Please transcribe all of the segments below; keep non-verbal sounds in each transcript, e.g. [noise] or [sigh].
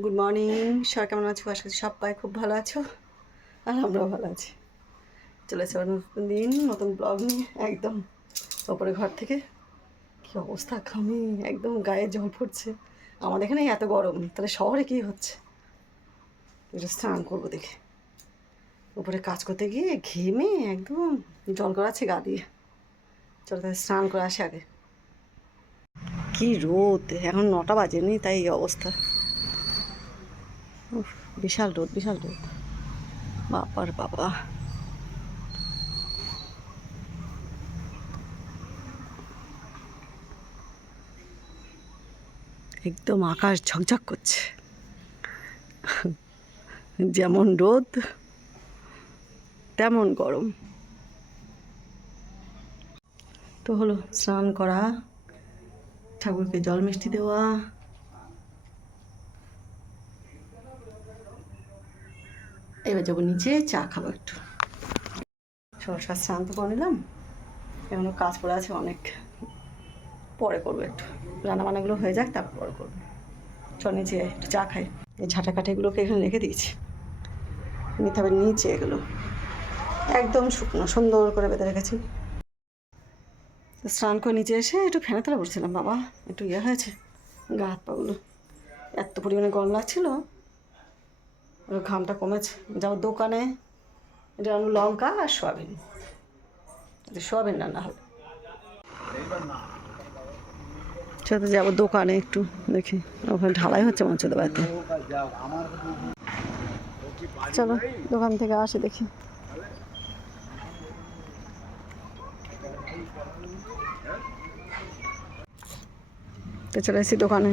Good morning সবাই কেমন আছো? আশা করছি সবাই খুব ভালো আছো। আর আমরাও ভালো আছি। চলে এসে নতুন দিন, নতুন ব্লগ নিয়ে। একদম ওপরে ঘর থেকে। কী অবস্থা? ঘামে, একদম গায়ে জল পড়ছে। আমাদের এখানে এত গরম, তাহলে শহরে কী হচ্ছে? এটা স্নান করব দেখে। উপরে কাজ করতে গিয়ে ঘেমে একদম জল করাচ্ছে গা দিয়ে। চলো তাহলে স্নান করে আসে আগে। কী রোদ, এখন নটা বাজেনি, তাই এই অবস্থা। বিশাল রোদ বিশাল রোদ। বাবার বাবা। একদম আকাশ ঝকঝক করছে। যেমন রোদ, তেমন গরম। তো হলো স্নান করা, ঠাকুরকে জল মিষ্টি দেওয়া এবার যাব নিচে চা খাব একটু। সরষার স্নান তো করে নিলাম। এখনও কাজ পড়ে আছে অনেক। পরে করব একটু। রান্না বান্নাগুলো হয়ে যাক, তারপর পরে করব। চ নিচে একটু চা খাই। এই ঝাঁটা কাঠাগুলোকে এখানে রেখে দিয়েছি। নিতে হবে নিচে এগুলো। একদম শুকনো, সুন্দর করে বেঁধে রেখেছি। স্নান করে নিচে এসে একটু ফ্যানে তলা বসছিলাম, বাবা। একটু ইয়ে হয়েছে, গা হাত পাগুলো এত পরিমাণে গরম লাগছিল। ঘামটা কমেছে। যাও দোকানে, এটা লঙ্কা আর সোয়াবিন। সোয়াবিন রান্না হবে। সাথে যাব দোকানে একটু, দেখি। ওখানে ঢালাই হচ্ছে মনে হচ্ছে চলো, দোকান থেকে আসে দেখি। তো চলে এসেছি দোকানে।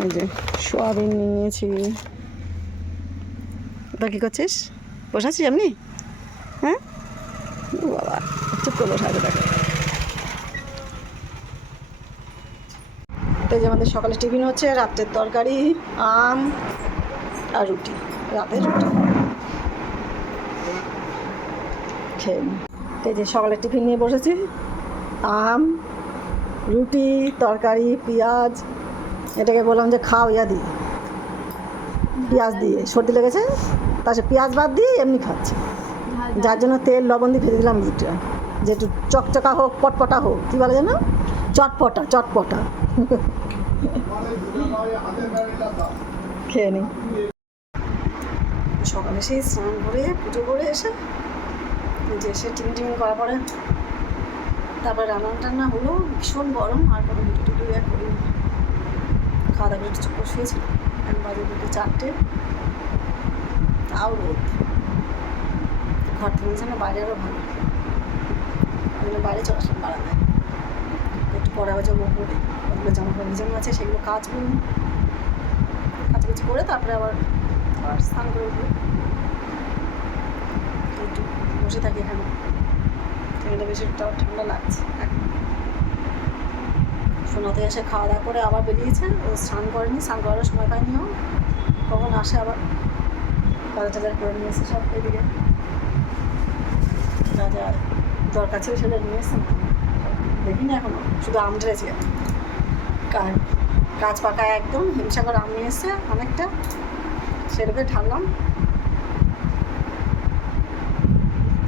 ওই যে সোয়াবিন নিয়েছি। তা কী করছিস? বসে আছিস এমনি? হ্যাঁ? বাবা, চুপ করে বসে আছে এই যে আমাদের সকালে টিফিন হচ্ছে রাত্রের তরকারি, আম আর রুটি। রাতের রুটি। খেয়ে এই যে সকালে টিফিন নিয়ে বসেছি। আম, রুটি, তরকারি, পেঁয়াজ, এটাকে বললাম যে খাও ইয়া দিয়ে। পেঁয়াজ দিয়ে, সর্দি লেগেছে, তার সাথে পেঁয়াজ বাদ দিয়ে এমনি খাচ্ছে। যার জন্য তেল, লবণ দিয়ে ভেজে দিলাম রুটিটা। যে একটু চকচকা হোক, পটপটা হোক, কী বলে যেন? চটপটা চটপটা। খেয়ে নিই সকালে সেই স্নান করে, পুজো করে এসে যে এসে টিফিন টিফিন করার পরে তারপরে রান্না টান্না হলো, ভীষণ গরম, আর কোনো রুটি টুটি আর করি খাওয়া দাওয়া একটু শুয়েছিলাম এখন বাজে দুটো চারটে। তাও রোদ। ঘর থেকে যেন বাইরে আরও ভালো। জন্য বাইরে চলে আসলাম বারান্দায় একটু পরে আবার যাব উপরে। ওগুলো জামা কাপড় ভিজানো আছে, সেগুলো কাচবো। কাচাকুচি করে তারপরে আবার আবার স্নান করে উঠবো একটু বসে থাকি এখানে। এখানে বেশি ঠান্ডা লাগছে। এখন সোনাতে এসে খাওয়া দাওয়া করে আবার বেরিয়েছে। ও স্নান করেনি, স্নান করার সময় পায়নি ও। কখন আসে আবার বাজার টাজার করে নিয়ে এসে সব এদিকে। যা যা দরকার ছিল সেটা নিয়ে এসে দেখিনি এখনও, শুধু আম ঢেলেছি কাজ কাজ পাকা একদম, হিমসাগর আম নিয়ে এসছে অনেকটা সেটাকে ঢাললাম।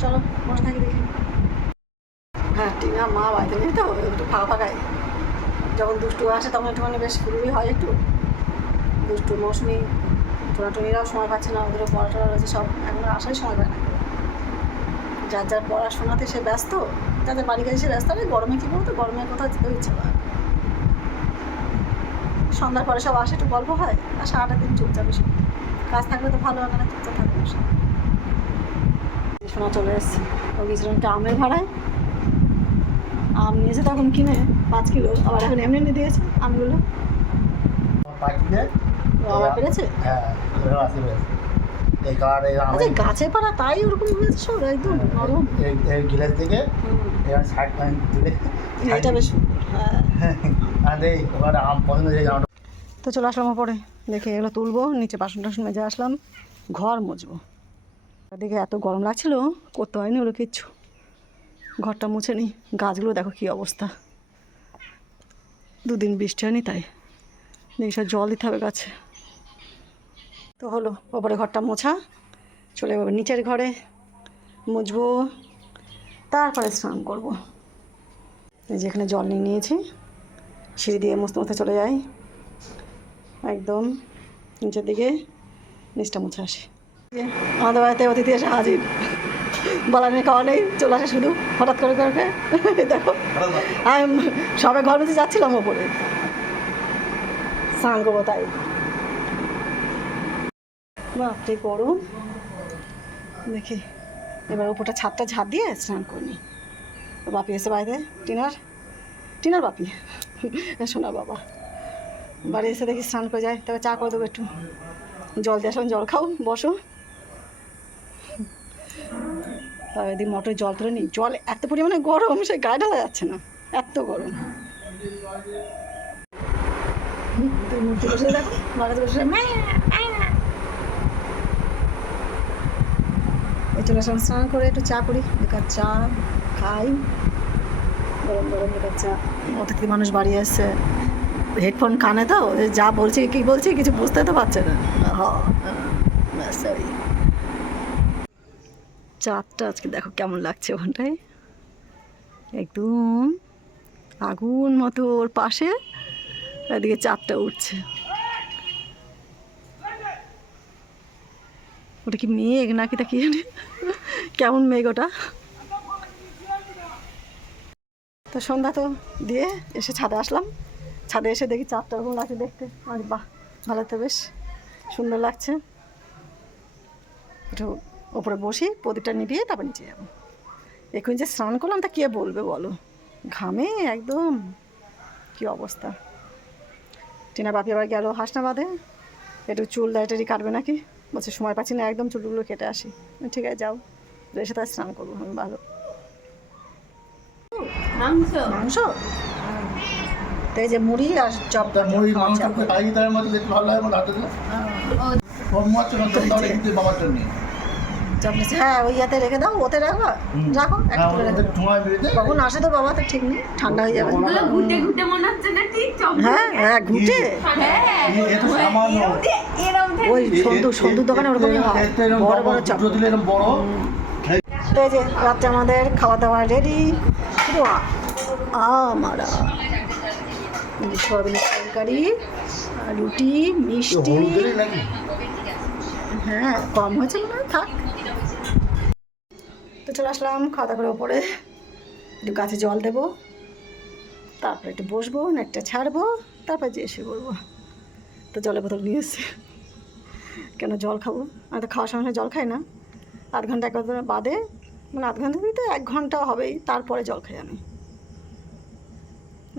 চলো, বসে থাকি দেখি। হ্যাঁ টিনা মা বাড়িতে নেই তো একটু ফাঁকা ফাঁকাই যখন দুষ্টু আসে, তখন একটুখানি বেশ ফুরুরি হয় একটু। দুষ্টু, মৌসুমি, টোনাটুনিরাও সময় পাচ্ছে না, ওদেরও পড়াশোনা রয়েছে, সব এখন আসাই সময় পায় না। যার যার পড়াশোনাতে সে ব্যস্ত, যাদের বাড়ি কাছে সে ব্যস্ত হবে গরমে কী বলতো? গরমে কোথাও যেতে ইচ্ছে হয় সন্ধ্যার পরে সব আসে, একটু গল্প হয়, আর সারাটা দিন চুপচাপ এসে কাজ থাকলে তো ভালো হবে না, চুপচাপ থাকবে শোনা চলে এসেছি। ও গেছিলাম একটা আমের ভাড়ায়? নিয়েছে তখন কিনে পাঁচ কিলো আবার এখন এমনি এমনি দিয়েছে আমগুলো পেরেছে? হ্যাঁ এই আমি আচ্ছা গাছে পাড়া তাই ওরকম হয়েছে সব একদম নরম। এই এই গিলাস থেকে এবার সাইড পয়েন্ট তুলে এটা বেশ সুন্দর হ্যাঁ। আর এই আম পছন্দ হয়ে জামাটা তো। চলে আসলাম পরে দেখে এগুলো তুলবো নিচে বাসন টাসন মেজে আসলাম ঘর মুছবো। দেখে এত গরম লাগছিল করতে হয়নি ওগুলো কিচ্ছু। ঘরটা মুছে নি। গাছগুলো দেখো কী অবস্থা। দুদিন বৃষ্টি হয়নি তাই। দেখি জল দিতে হবে গাছে। তো হলো, ওপরে ঘরটা মোছা। চলে যাব নিচের ঘরে। মুছবো। তারপরে স্নান করব। যেখানে জল নিয়ে নিয়েছি। সিঁড়ি দিয়ে মুছতে মুছতে চলে যাই। একদম নিচের দিকে। নিচটা মুছে আসি। আমাদের বাড়িতে অতিথি এসে হাজির। বলা নেই খাওয়া নেই, চলে আসে শুধু হঠাৎ করে করে [laughs] দেখো, আমি সবে ঘর মুছে যাচ্ছিলাম ওপরে। স্নান করব তাই। বাপরে, গরম। দেখি, এবার উপরটা ছাদটা ঝাঁপ দিয়ে স্নান করি বাপি এসে বাড়িতে, টিনার টিনার বাপি। সোনার বাবা। বাড়ি এসে দেখি স্নান করে যায় তবে চা করে দেবো একটু। জল দিয়ে আসুন জল খাও, বসো। এদিন মোটর জল তুলে নিই। জল এত পরিমাণে গরম, সে গায়ে ঢালা যাচ্ছে না। এত গরম। বসে দেখো বসে চলে আসলাম স্নান করে একটু চা করি কাপ চা খাই। গরম গরম কাপ চা। অতিথি মানুষ বাড়ি এসছে হেডফোন কানে তো যা বলছি, কি বলছে, কিছু বুঝতে তো পারছে না। হ ব্যাস ওই। চাঁদটা আজকে দেখো কেমন লাগছে ওখানটায়। একদম আগুন মতো ওর পাশে, এদিকে চাঁদটা উঠছে। ওটা কি মেঘ নাকি তা কি জানি? কেমন মেঘ ওটা? তো সন্ধ্যা তো দিয়ে এসে ছাদে আসলাম। ছাদে এসে দেখি চারটা রকম লাগছে দেখতে। আর বাহ, ভালো তো বেশ, সুন্দর লাগছে। একটু ওপরে বসি প্রদীপটা নিভিয়ে তারপর নিচে যাব। এখন যে স্নান করলাম তা কে বলবে বলো? ঘামে একদম। কি অবস্থা? টিনা বাপি আবার গেল হাসনাবাদে। একটু চুল দাঁড়িয়ে কাটবে নাকি? বলছে সময় পাচ্ছি না একদম চুলগুলো কেটে আসি। ঠিক আছে যাও। এসে তার স্নান করব আমি ভালো। মাংস? মাংস? তো এই যে মুড়ি আর চপ মুড়ি মাংস খাই তার মধ্যে ভালো লাগে কিন্তু বাবার জন্য। হ্যাঁ ওই ইয়াতে রেখে দাও ওতে রাখবা। রাখো হ্যাঁ কখন আসে তো বাবা তো ঠিক নেই ঠান্ডা হয়ে যাবে। ওগুলো ঘুটে ঘুটে মনে হচ্ছে না ঠিক হ্যাঁ হ্যাঁ ঘুটে হ্যাঁ ওই সন্ধু সন্ধুর দোকানে ওরকমই হয়। বড় বড় চপ। দুটো দিলে বড়। এই যে রাত্রে আমাদের খাওয়া দাওয়া রেডি আমারা সয়াবিনের তরকারি আর রুটি মিষ্টি। হ্যাঁ কম হয়েছে মনে হয় থাক। তো চলে আসলাম, খাওয়া দাওয়া করে ওপরে একটু গাছে জল দেবো, তারপরে একটু বসবো নেটটা ছাড়বো, তারপর যে এসে করব তো জলের বোতল নিয়ে এসছি কেন জল খাব? আমি তো খাওয়ার সময় জল খাই না। আধ ঘণ্টা, এক ঘণ্টা বাদে মানে আধ ঘণ্টা দিতে এক ঘণ্টা হবেই, তারপরে জল খাই আমি।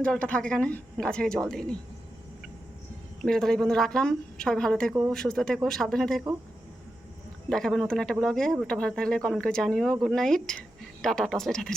জলটা থাকে এখানে গাছে জল দিইনি। ভিডিও তাহলে এই বন্ধু রাখলাম। সবাই ভালো থেকো, সুস্থ থেকো, সাবধানে থেকো। দেখাবে নতুন একটা ব্লগে। ভালো থাকলে কমেন্ট করে জানিও। গুড নাইট টাটা টসলে টাটা